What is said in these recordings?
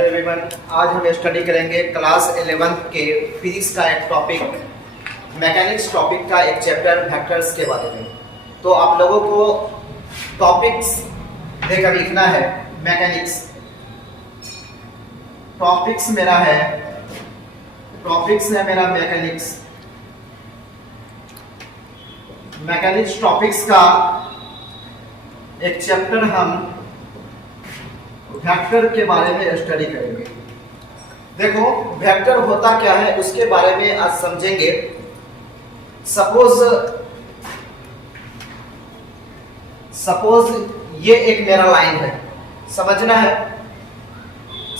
Hello everyone, आज हम study करेंगे क्लास 11th के फिजिक्स का एक टॉपिक मैकेनिक्स टॉपिक का एक चैप्टर वेक्टर्स के बारे में। तो आप लोगों को टॉपिक्स देकर लिखना है। मैकेनिक्स टॉपिक्स मेरा है मैकेनिक्स टॉपिक्स का एक चैप्टर हम वेक्टर के बारे में स्टडी करेंगे। देखो वेक्टर होता क्या है उसके बारे में आज समझेंगे। सपोज ये एक मेरा लाइन है, समझना है।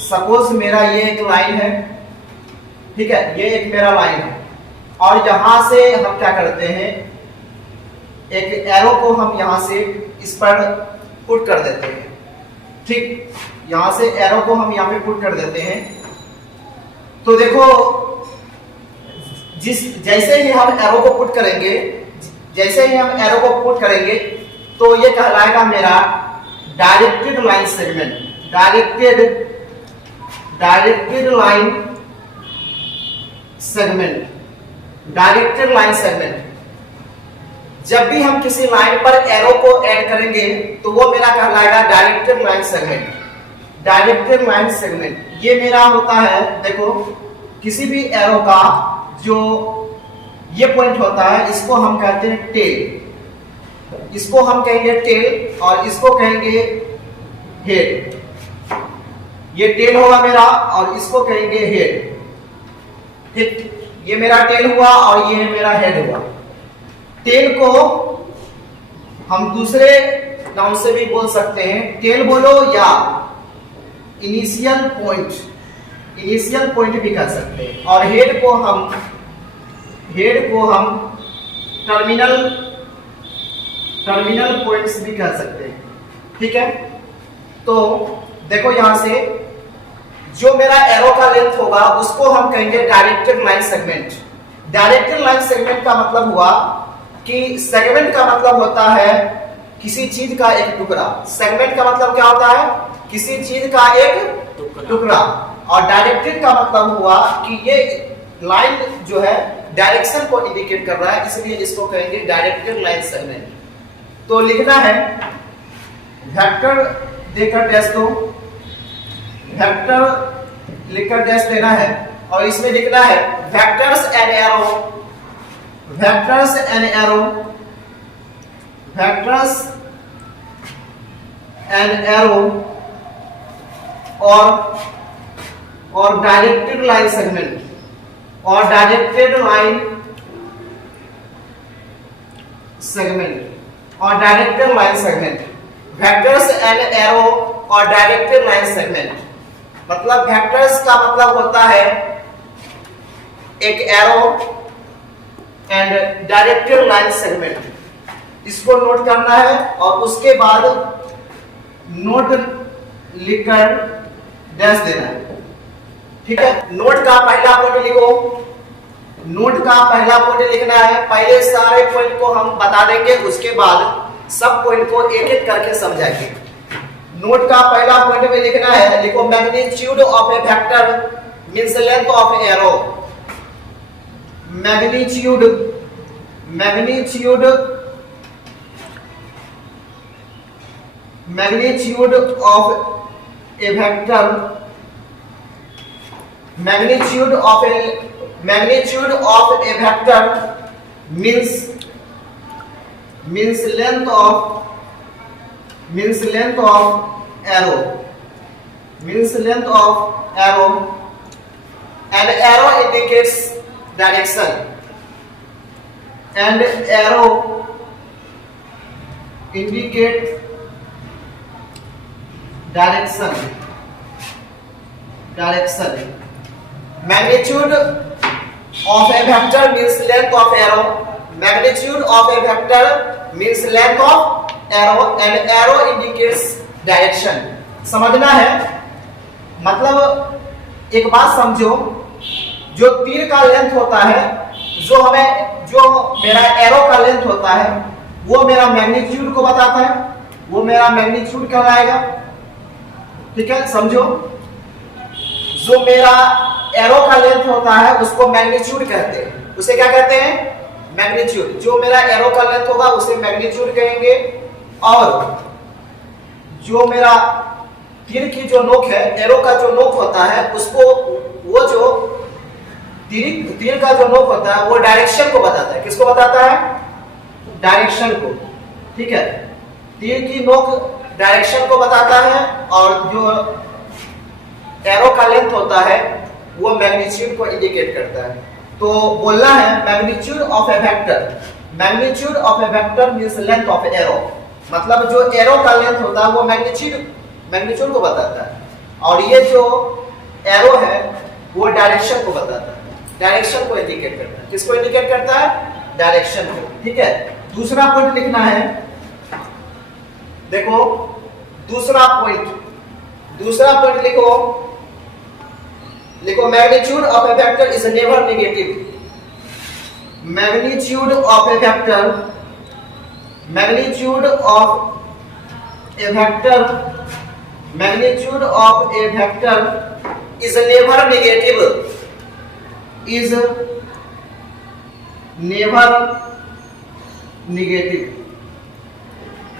सपोज मेरा ये एक लाइन है, ठीक है, ये एक मेरा लाइन है और यहां से हम क्या करते हैं, एक एरो को हम यहां से इस पर पुट कर देते हैं। ठीक, यहां से एरो को हम यहां पे पुट कर देते हैं। तो देखो जैसे ही हम एरो को पुट करेंगे तो ये कहलाएगा मेरा directed line segment. Directed line segment. जब भी हम किसी लाइन पर एरो को ऐड करेंगे तो वो मेरा कहलाएगा डायरेक्टेड लाइन सेगमेंट। ये मेरा होता है, देखो किसी भी एरो का जो ये पॉइंट होता है इसको हम कहते हैं टेल। इसको हम कहेंगे टेल और इसको कहेंगे हेड। ये टेल होगा मेरा और इसको कहेंगे हेड। ठीक, ये मेरा टेल हुआ और ये मेरा हेड हुआ। टेल को हम दूसरे नाम से भी बोल सकते हैं, टेल बोलो या इनिशियल पॉइंट भी कह सकते हैं। और हेड को हम टर्मिनल पॉइंट्स भी कह सकते हैं। ठीक है, तो देखो यहां से जो मेरा एरो का लेंथ होगा उसको हम कहेंगे directed line segment. Directed line segment का मतलब हुआ कि सेगमेंट का मतलब होता है किसी चीज का एक टुकड़ा। सेगमेंट का मतलब क्या होता है, किसी चीज का एक टुकड़ा। और डायरेक्टेड का मतलब हुआ कि ये लाइन जो है डायरेक्शन को इंडिकेट कर रहा है, इसलिए इसको कहेंगे डायरेक्टेड लाइन सेगमेंट। तो लिखना है वेक्टर देकर डैश दो, वेक्टर लिखकर डैश देना है और इसमें लिखना है वेक्टर्स एंड एरो और directed line segment vectors and arrow और डायरेक्टेड लाइन सेगमेंट। मतलब वेक्टर्स का मतलब होता है एक arrow and directed line segment. इसको नोट करना है और उसके बाद नोट लिखकर डैश देना है। ठीक है, नोट का पहला पॉइंट लिखो। नोट का पहला पॉइंट लिखना है। पहले सारे पॉइंट को हम बता देंगे, उसके बाद सब पॉइंट को एक एक करके समझाएंगे। नोट का पहला पॉइंट में लिखना है, लिखो magnitude of a vector means length of arrow. Magnitude of a vector means length of arrow and arrow indicates direction Magnitude of a vector means length of arrow. Magnitude of a vector means length of arrow and arrow indicates direction. समझना है, मतलब एक बात समझो, जो तीर का length होता है, जो मेरा एरो का लेंथ होता है वो मेरा मैग्नीट्यूड को बताता है, वो मेरा मैग्नीट्यूड कहलाएगा। ठीक है, समझो। जो मेरा एरो का लेंथ होता है उसको मैग्नीट्यूड कहते हैं। उसे क्या कहते हैं? मैग्नीट्यूड। जो मेरा एरो का लेंथ होगा उसे मैग्नीट्यूड कहेंगे, और जो मेरा तीर की जो नोक है, एरो का जो नोक होता है उसको, वो जो तीर का जो नोक होता है वो डायरेक्शन को बताता है। किसको बताता है? डायरेक्शन को। ठीक है, तीर की नोक डायरेक्शन को बताता है, और जो एरो का लेंथ होता है वो मैग्नीट्यूड को इंडिकेट करता है। तो बोलना है magnitude of a vector. Magnitude of a vector means length of arrow. मतलब जो एरो का लेंथ होता है वो मैग्नीट्यूड को बताता है, और ये जो एरो है वो डायरेक्शन को बताता है, डायरेक्शन को इंडिकेट करता है। किसको इंडिकेट करता है? डायरेक्शन को। ठीक है, दूसरा पॉइंट लिखना है। देखो दूसरा पॉइंट लिखो magnitude of a vector is never negative. Magnitude of a vector is never negative.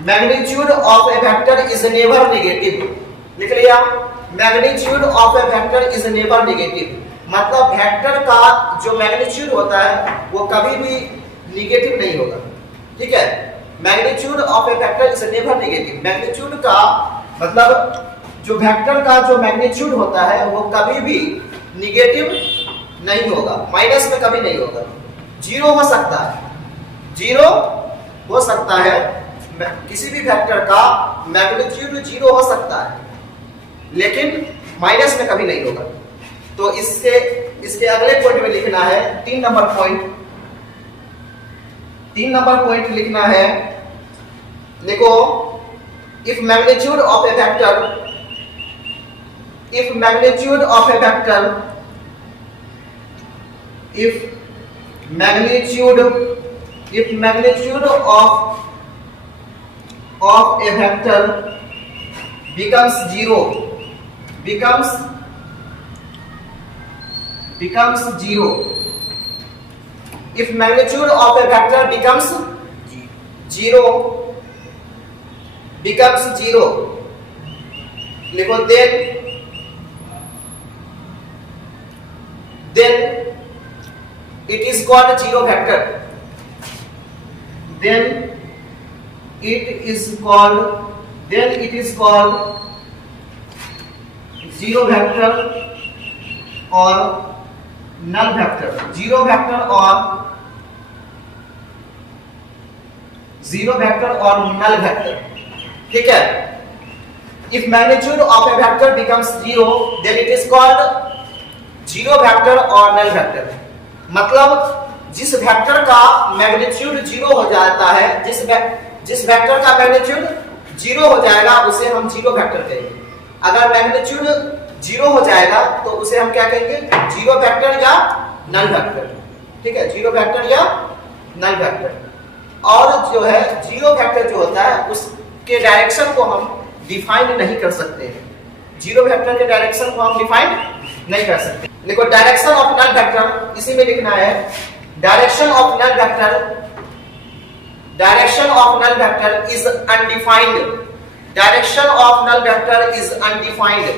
Magnitude of a vector is never negative. लिख लिया? Magnitude of a vector is never negative. मतलब वेक्टर का जो मैग्नीट्यूड होता है वो कभी भी नेगेटिव नहीं होगा। ठीक है, magnitude of a vector is never negative. Magnitude का मतलब जो वेक्टर का जो मैग्नीट्यूड होता है वो कभी भी नेगेटिव नहीं होगा, माइनस में कभी नहीं होगा। जीरो हो सकता है, किसी भी वेक्टर का मैग्नीट्यूड जीरो हो सकता है, लेकिन माइनस में कभी नहीं होगा। तो इसके अगले पॉइंट में लिखना है 3 नंबर पॉइंट लिखना है। देखो, if magnitude of a vector of a vector becomes zero if magnitude of a vector becomes zero लिखो then it is called zero vector। then it is called zero vector or null vector। zero vector or null vector। ठीक है, if magnitude of a vector becomes zero then it is called zero vector or null vector। मतलब जिस vector का magnitude zero हो जाता है, जिस vector का मैग्नीट्यूड जीरो हो जाएगा उसे हम जीरो वेक्टर कहेंगे। अगर मैग्नीट्यूड जीरो हो जाएगा तो उसे हम क्या कहेंगे? जीरो वेक्टर या नल वेक्टर। ठीक है, जीरो वेक्टर या नल वेक्टर। और जो है जीरो वेक्टर जो होता है उसके डायरेक्शन को हम डिफाइन नहीं कर सकते हैं। जीरो वेक्टर के डायरेक्शन को हम डिफाइन नहीं कर सकते। देखो डायरेक्शन ऑफ नल वेक्टर इसी में लिखना है। Direction of null vector is undefined। Direction of null vector is undefined।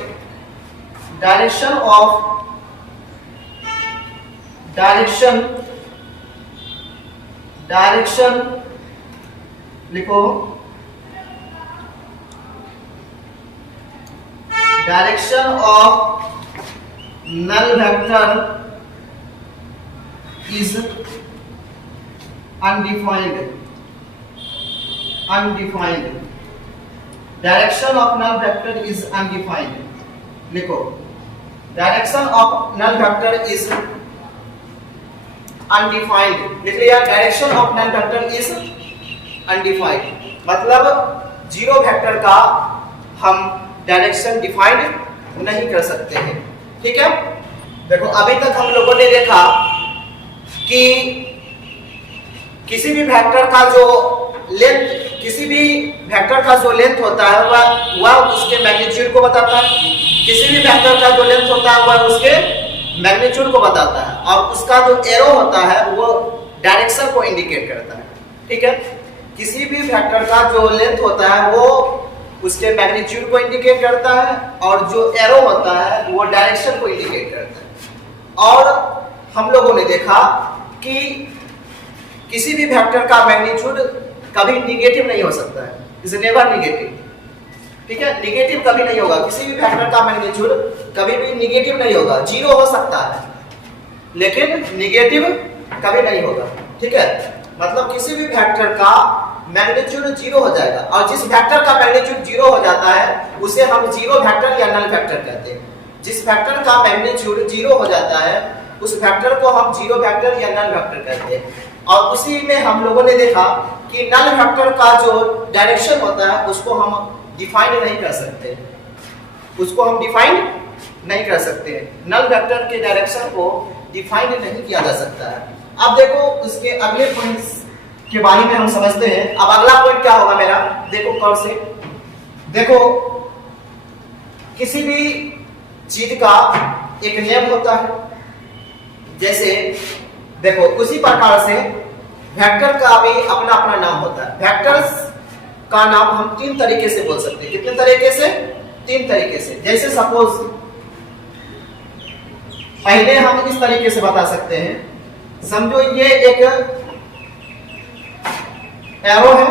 Direction लिखो। Direction of null vector is undefined। Direction of null vector is undefined। लिखो direction of null vector is undefined। लिख लिया? Direction of null vector is undefined मतलब zero vector का हम direction defined नहीं कर सकते हैं। ठीक है, देखो अभी तक हम लोगों ने देखा कि किसी भी वेक्टर का जो लेंथ होता है वह उसके मैग्नीट्यूड को बताता है। किसी भी वेक्टर का जो लेंथ होता है वह उसके मैग्नीट्यूड को बताता है, और उसका जो एरो होता है वो डायरेक्शन को इंडिकेट करता है। ठीक है, किसी भी वेक्टर का जो लेंथ होता है वो उसके मैग्नीट्यूड को इंडिकेट करता है, और जो एरो होता है वो डायरेक्शन को इंडिकेट करता है। और हम लोगों ने देखा कि किसी भी वेक्टर का मैग्नीट्यूड कभी निगेटिव नहीं हो सकता है, इज नेवर निगेटिव। ठीक है, निगेटिव कभी नहीं होगा, किसी भी वेक्टर का मैग्नीट्यूड कभी भी निगेटिव नहीं होगा। जीरो हो सकता है लेकिन निगेटिव कभी नहीं होगा। ठीक है, मतलब किसी भी वेक्टर का मैग्नीट्यूड जीरो हो जाएगा, और जिस वेक्टर का मैग्नीट्यूड जीरो हो जाता है उसे हम जीरो वेक्टर या नल वेक्टर कहते हैं। जिस वेक्टर का मैग्नीट्यूड जीरो हो जाता है उस वेक्टर को हम जीरो वेक्टर या नल वेक्टर कहते हैं। और उसी में हम लोगों ने देखा कि नल वेक्टर का जो डायरेक्शन होता है उसको हम डिफाइन नहीं कर सकते, उसको हम डिफाइन नहीं कर सकते। नल वेक्टर के डायरेक्शन को डिफाइन नहीं किया जा सकता है। अब देखो उसके अगले पॉइंट्स के बारे में हम समझते हैं। अब अगला पॉइंट क्या होगा मेरा, देखो कौन से, देखो किसी भी चीज का एक नेम होता है, जैसे देखो उसी प्रकार से वेक्टर का भी अपना अपना नाम होता है। वेक्टर्स का नाम हम तीन तरीके से बोल सकते हैं। कितने तरीके से? तीन तरीके से। जैसे सपोज पहले हम इस तरीके से बता सकते हैं, समझो ये एक एरो है,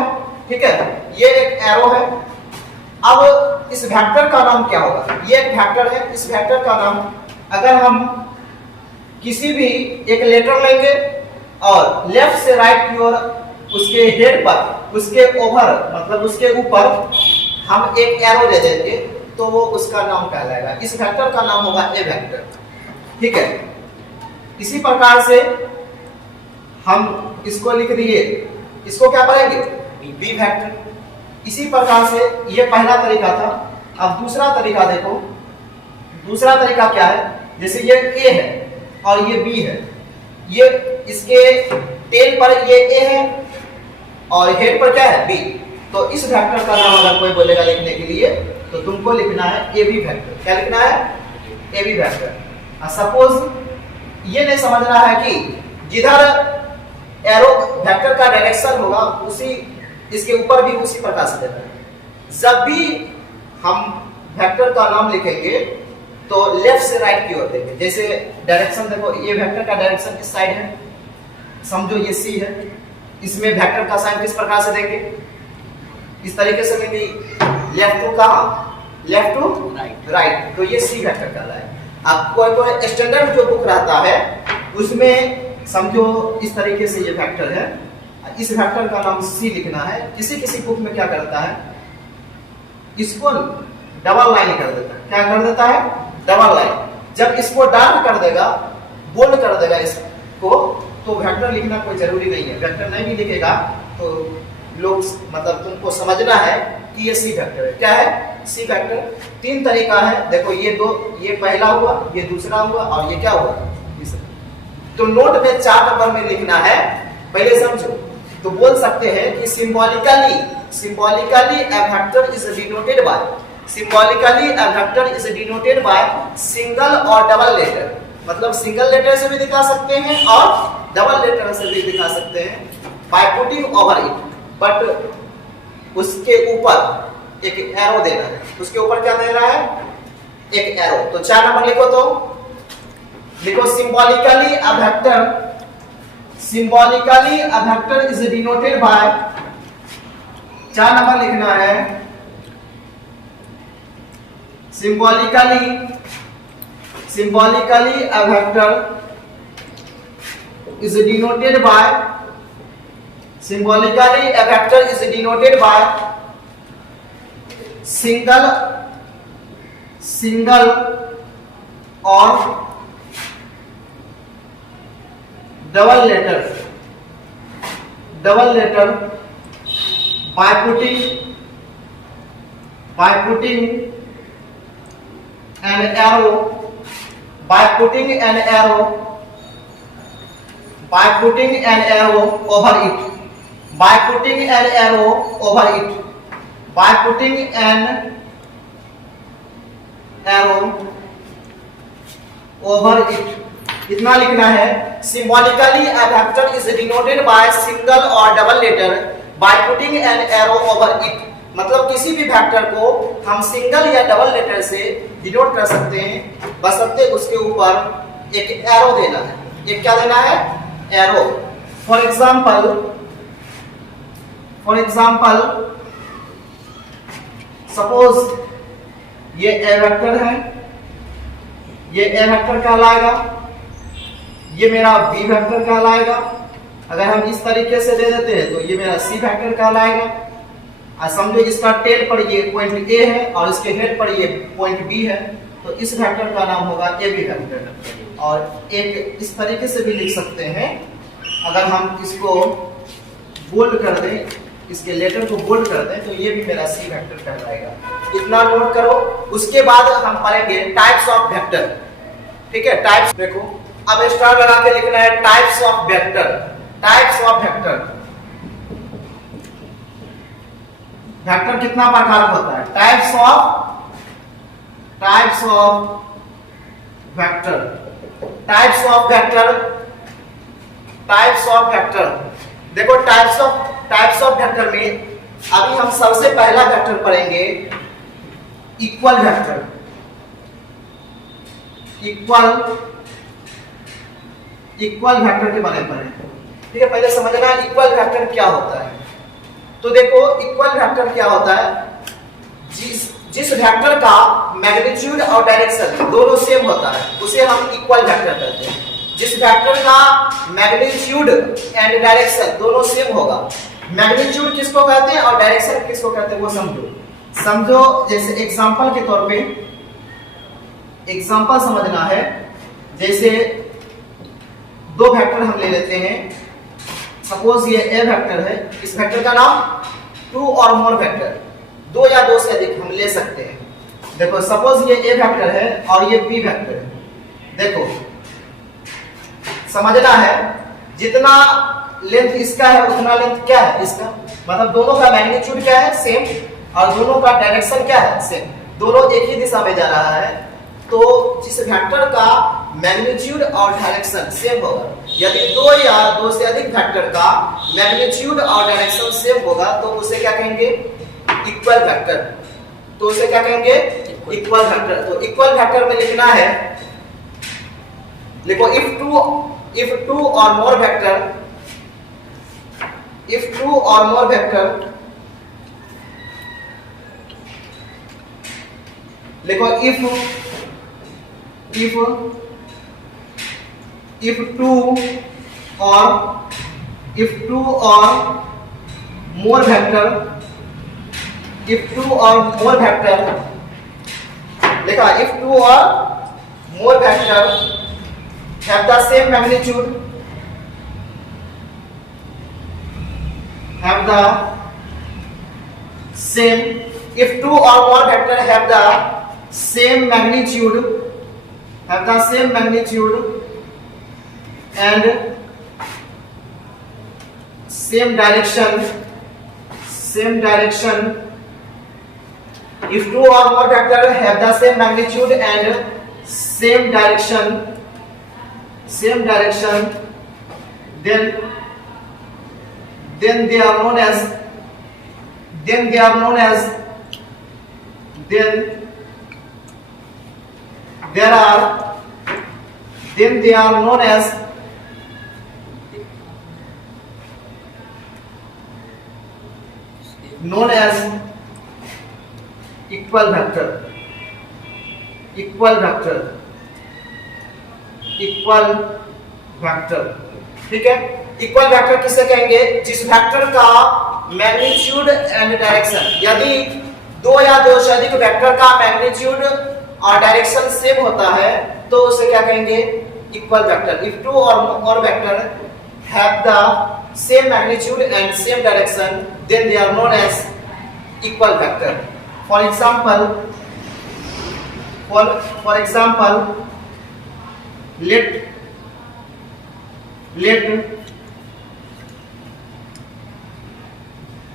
ठीक है, ये एक एरो है। अब इस वेक्टर का नाम क्या होगा? ये एक वेक्टर है, इस वेक्टर का नाम अगर हम किसी भी एक लेटर लेंगे और लेफ्ट से राइट की ओर उसके हेड पर, उसके ओवर मतलब उसके ऊपर हम एक एरो दे देंगे तो वो उसका नाम कहलाएगा। इस वेक्टर का नाम होगा ए वेक्टर। ठीक है, इसी प्रकार से हम इसको लिख दिए, इसको क्या पढ़ेंगे? B vector. इसी प्रकार से ये पहला तरीका था। अब दूसरा तरीका देखो, दूसरा तरीका क्या है? जैसे ये ए है और ये बी है, ये इसके टेल पर ये ए है और हेड पर क्या है? बी। तो इस वेक्टर का नाम अगर कोई बोलेगा लिखने के लिए तो तुमको लिखना है ए बी वेक्टर। क्या लिखना है? A B vector. सपोज ये नहीं समझना है कि जिधर एरो वेक्टर का डायरेक्शन होगा उसी इसके ऊपर भी उसी प्रकार से देना है। जब भी हम वेक्टर का नाम लिखेंगे तो लेफ्ट से राइट की ओर देंगे। जैसे डायरेक्शन देखो, ये वेक्टर का डायरेक्शन इस साइड है, समझो ये सी है, इसमें वेक्टर का साइन किस प्रकार से देंगे? इस तरीके से देंगे, लेफ्ट टू कहां? Left to right. तो ये सी वेक्टर कहलाए। अब कोई कोई स्टैंडर्ड जो बुक रहता है उसमें समझो इस तरीके से ये वेक्टर है, इस वेक्टर का नाम सी लिखना है। किसी किसी बुक में क्या करता है, इसको डबल लाइन कर देता है। क्या कर देता है? Double line. जब इसको डार्क कर देगा, बोल्ड कर देगा इसको, तो वेक्टर लिखना कोई जरूरी नहीं है। वेक्टर नहीं भी लिखेगा तो लोग मतलब तुमको समझना है कि ये सी वेक्टर है। क्या है? C vector. तीन तरीका है, देखो ये दो, ये पहला हुआ, ये दूसरा हुआ और ये क्या हुआ? तो नोट में 4 नंबर में लिखना है, पहले समझो। तो बोल सकते हैं कि symbolically a vector is denoted by, symbolically a vector is denoted by single और डबल लेटर। मतलब सिंगल लेटर से भी दिखा सकते हैं और डबल लेटर से भी दिखा सकते हैं by putting over it। But उसके ऊपर एक एरो देना है। उसके ऊपर क्या देना है? एक एरो। तो 4 नंबर लिखो, तो लिखो symbolically a vector is denoted by, 4 number लिखना है, symbolically a vector is denoted by, symbolically a vector is denoted by single or double letter by putting an arrow over it, by putting an arrow over it, इतना लिखना है। Symbolically a vector is denoted by single और double letter by putting an arrow over it, मतलब किसी भी vector को हम single या डबल लेटर से डिनोट कर सकते हैं, बशर्ते उसके ऊपर एक एरो देना है। एक क्या देना है? एरो। फॉर एग्जाम्पल सपोज ये ए वेक्टर है, ये ए वेक्टर कहलाएगा, ये मेरा बी वेक्टर कहलाएगा। अगर हम इस तरीके से दे देते हैं तो ये मेरा सी वेक्टर कहलाएगा। समझो इसका टेल पर ये पॉइंट ए है और इसके हेड पर ये पॉइंट बी है, तो इस वेक्टर का नाम होगा ए बी वेक्टर। और एक इस तरीके से भी लिख सकते हैं, अगर हम इसको बोल्ड कर दें, इसके लेटर को बोल्ड कर दें, तो ये भी मेरा सी वेक्टर कहलाएगा। इतना नोट करो। उसके बाद हम पढ़ेंगे टाइप्स ऑफ वेक्टर। ठीक है, टाइप्स देखो, अब स्टार लगा के लिखना है types of vector. Types of vector, vector कितना प्रकार का होता है? Types of vector, types of vector, types of vector. देखो टाइप्स ऑफ वेक्टर में अभी हम सबसे पहला वेक्टर पढ़ेंगे इक्वल वेक्टर। इक्वल वेक्टर के बारे में पढ़ेंगे। ठीक है, पहले समझना इक्वल वेक्टर क्या होता है। तो देखो इक्वल वेक्टर क्या होता है? जिस वेक्टर का मैग्नीट्यूड और डायरेक्शन दोनों सेम होता है उसे हम इक्वल वेक्टर कहते हैं। जिस वेक्टर का मैग्नीट्यूड एंड डायरेक्शन दोनों सेम होगा, मैग्नीट्यूड किसको कहते हैं और डायरेक्शन किसको कहते हैं वो समझो। जैसे एग्जांपल के तौर पे एग्जांपल समझना है। जैसे दो वेक्टर हम ले लेते हैं, सपोज ये ए वेक्टर है, इस वेक्टर का नाम टू और मोर वेक्टर, दो या दो से अधिक हम ले सकते हैं। देखो सपोज ये ए वेक्टर है और ये बी वेक्टर है। देखो समझना है, जितना लेंथ इसका है उतना लेंथ क्या है इसका, मतलब दोनों का मैग्नीट्यूड क्या है? सेम, और दोनों का डायरेक्शन क्या है? सेम, दोनों एक ही दिशा में जा रहा है। तो जिस वेक्टर का मैग्नीट्यूड और डायरेक्शन सेम होगा, यदि दो या दो से अधिक वेक्टर का मैग्नीट्यूड और डायरेक्शन सेम होगा तो उसे क्या कहेंगे? Equal vector. तो उसे क्या कहेंगे? Equal vector. तो इक्वल वेक्टर में लिखना है, लिखो if two or more vector, लिखो if two or more vector, लिखा if two or more vector have the same magnitude, if two or more vector have the same magnitude and same direction, if two or more vector have the same magnitude and same direction, then they are known as equal vector. ठीक है, equal vector किसे कहेंगे? जिस vector का magnitude and direction, यदि दो या दो से अधिक वेक्टर का मैग्नीट्यूड और डायरेक्शन सेम होता है तो उसे क्या कहेंगे? Equal vector. If two or more vector have the same magnitude and same direction, then they are known as equal vector. For example let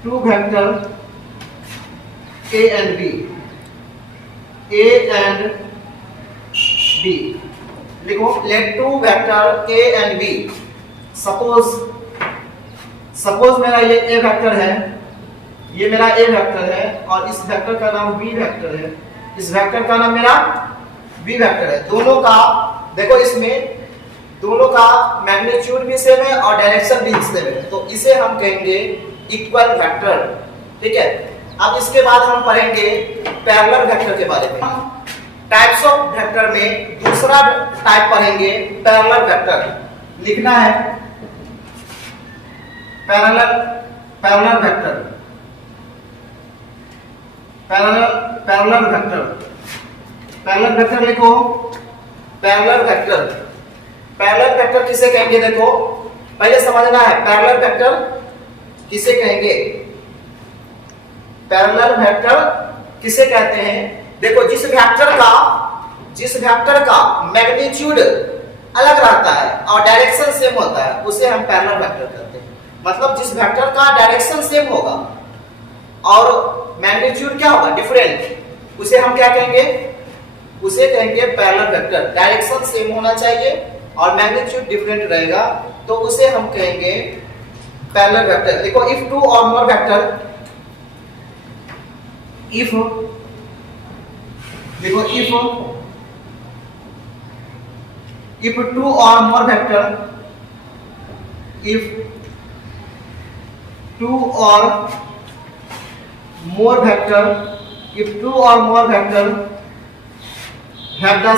two vector A and B A and B। लिखो let two vector A and B। Suppose मेरा ये A vector है, ये मेरा A vector है और इस vector का नाम B वेक्टर है, इस वेक्टर का नाम मेरा B वेक्टर है। दोनों का देखो, इसमें दोनों का मैग्नीट्यूड भी सेम है और डायरेक्शन भी सेम है, तो इसे हम कहेंगे इक्वल वेक्टर। ठीक है, अब इसके बाद हम पढ़ेंगे पैरेलल वेक्टर के बारे में। टाइप्स ऑफ वेक्टर में दूसरा टाइप पढ़ेंगे पैरेलल वेक्टर। लिखना है पैरेलल वेक्टर, पैरेलल वेक्टर लिखो। पैरेलल वेक्टर किसे कहेंगे? देखो पहले समझना है पैरेलल वेक्टर किसे कहेंगे, पैरेलल वेक्टर किसे कहते हैं। देखो जिस वेक्टर का मैग्नीट्यूड अलग रहता है और डायरेक्शन सेम होता है उसे हम पैरेलल वेक्टर कहते हैं। मतलब जिस वेक्टर का डायरेक्शन सेम होगा और मैग्नीट्यूड क्या होगा, डिफरेंट, उसे हम क्या कहेंगे? उसे कहेंगे पैरेलल वेक्टर। डायरेक्शन सेम होना चाहिए और मैग्नीट्यूड डिफरेंट रहेगा तो उसे हम कहेंगे पैरेलल वेक्टर। देखो if two or more vector, if two or more vector, if two or more vector have the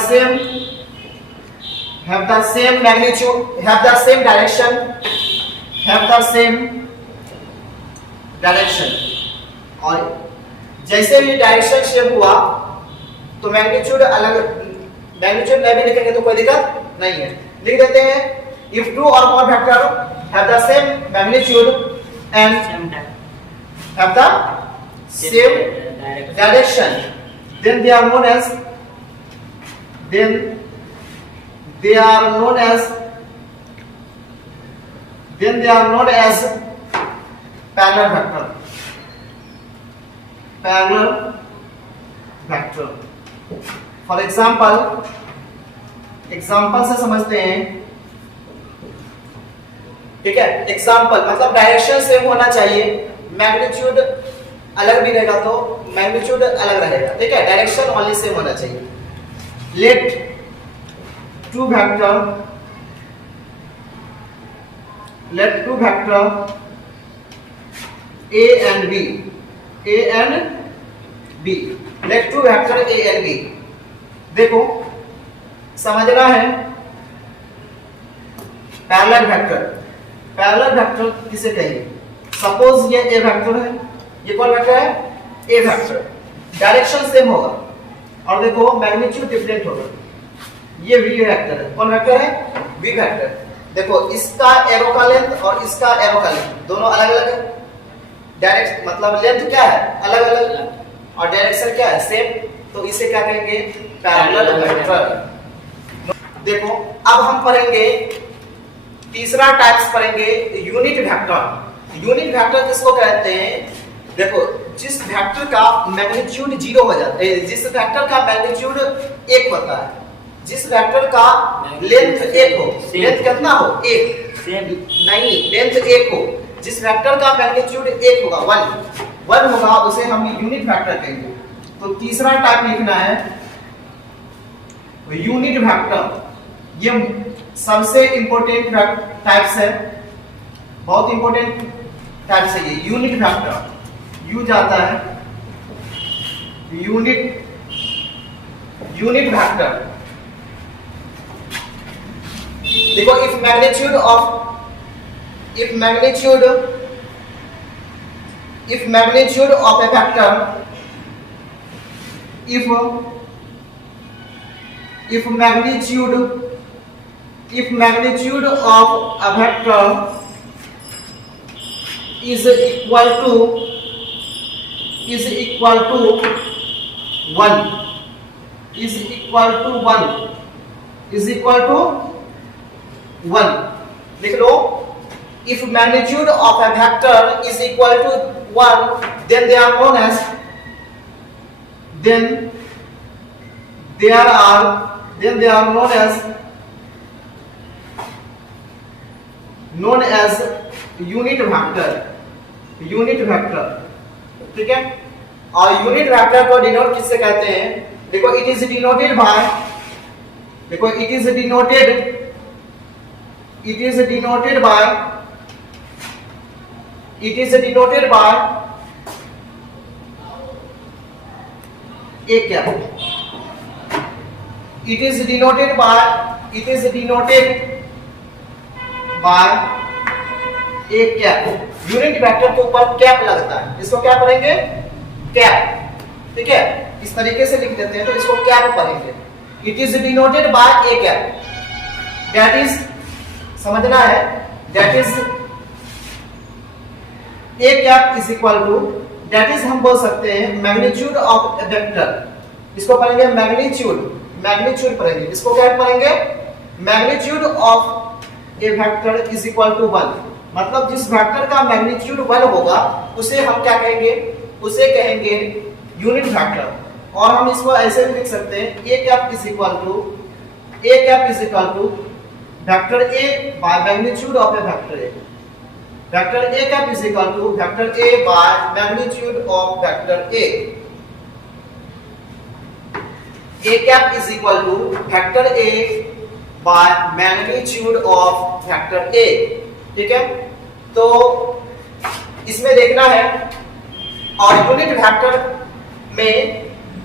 same magnitude, have the same direction, और जैसे ही डायरेक्शन शेप हुआ तो मैग्नीट्यूड नहीं भी लिखेंगे तो कोई दिक्कत नहीं है। लिख देते हैं if two or more vector have the same magnitude and have the same direction, then they are known as parallel vector. For example से समझते हैं। ठीक है, एग्जाम्पल मतलब डायरेक्शन सेम होना चाहिए, मैग्नीट्यूड अलग भी रहेगा तो मैग्नीट्यूड अलग रहेगा। ठीक है, डायरेक्शन ओनली सेम होना चाहिए। Let two vector A and B, let two vector A and B। देखो समझना है पैरेलल वेक्टर किसे कहेंगे। सपोज ये A वेक्टर है, ये कौन वेक्टर है? A vector. डायरेक्शन सेम होगा और देखो मैग्नीट्यूड डिफरेंट होगा। ये V वेक्टर है, कौन वेक्टर है? V vector. देखो इसका एरो का लेंथ और इसका एरो का लेंथ दोनों अलग अलग है। डायरेक्ट मतलब लेंथ क्या है? अलग अलग, और डायरेक्शन क्या है? सेम, तो इसे क्या कहेंगे? Parallel vector. देखो अब हम पढ़ेंगे तीसरा टाइप्स पढ़ेंगे यूनिट वेक्टर। यूनिट वेक्टर किसको कहते हैं? देखो जिस वेक्टर का मैग्नीट्यूड 0 हो जाता है, जिस वेक्टर का मैग्नीट्यूड 1 होता है, जिस वेक्टर का लेंथ 1 हो, लेंथ कितना हो? 1 नहीं, लेंथ 1 हो, जिस वेक्टर का मैग्नीट्यूड 1 होगा, 1 होगा, उसे हम यूनिट वेक्टर कहेंगे। तो तीसरा टाइप लिखना है यूनिट वेक्टर। ये सबसे इंपॉर्टेंट टाइप्स है, बहुत इंपॉर्टेंट टाइप्स है ये यूनिट वेक्टर। यू जाता है यूनिट वेक्टर। देखो if magnitude of a vector, if magnitude of a vector is equal to 1 लिख लो। If magnitude of a vector is equal to 1, then they are known as they are known as unit vector, ठीक है। और unit vector को denote किससे कहते हैं? देखो it is denoted bye, देखो it is denoted by a cap, it is denoted by a cap। Unit vector के ऊपर कैप लगता है, इसको क्या पढ़ेंगे? कैप, ठीक है। इस तरीके से लिख देते हैं तो इसको कैप पढ़ेंगे। It is denoted by a cap, that is, समझना है, that is a cap is equal to, that is हम बोल सकते हैं मैग्नीट्यूड ऑफ ए वेक्टर। इसको पढ़ेंगे मैग्नीट्यूड पढ़ेंगे। इसको क्या पढ़ेंगे? Magnitude of a vector is equal to 1। मतलब जिस वेक्टर का मैग्नीट्यूड 1 होगा उसे हम क्या कहेंगे? उसे कहेंगे यूनिट वेक्टर। और हम इसको ऐसे भी लिख सकते हैं a cap is equal to vector a by magnitude of a vector a. Vector a cap is equal to vector a by magnitude of vector a. A cap is equal to vector A by magnitude of vector A, ठीक है। तो इसमें देखना है। और unit vector में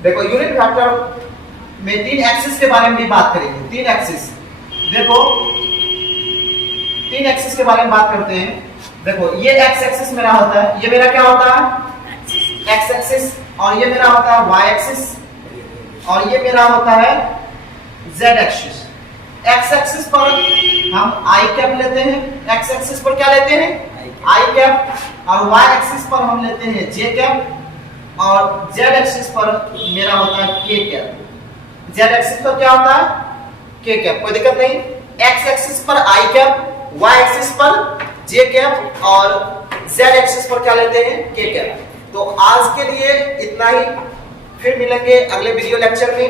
देखो, unit vector में 3 एक्सिस के बारे में भी बात करेंगे। 3 एक्सिस, देखो 3 एक्सिस के बारे में बात करते हैं। देखो ये एक्स एक्सिस मेरा होता है, ये मेरा क्या होता है? X axis. और ये मेरा होता है वाई एक्सिस, और ये मेरा होता है जेड एक्सिस। एक्स एक्सिस पर हम आई कैप लेते हैं, एक्स एक्सिस पर क्या लेते हैं? आई कैप। और वाई एक्सिस पर हम लेते हैं जे कैप, और जेड एक्सिस पर मेरा होता है के कैप। जेड एक्सिस पर क्या होता है? के कैप। कोई दिक्कत नहीं। एक्स एक्सिस पर आई कैप, वाई एक्सिस पर जे कैप, और जेड एक्सिस पर क्या लेते हैं? के कैप। तो आज के लिए इतना ही, फिर मिलेंगे अगले वीडियो लेक्चर में।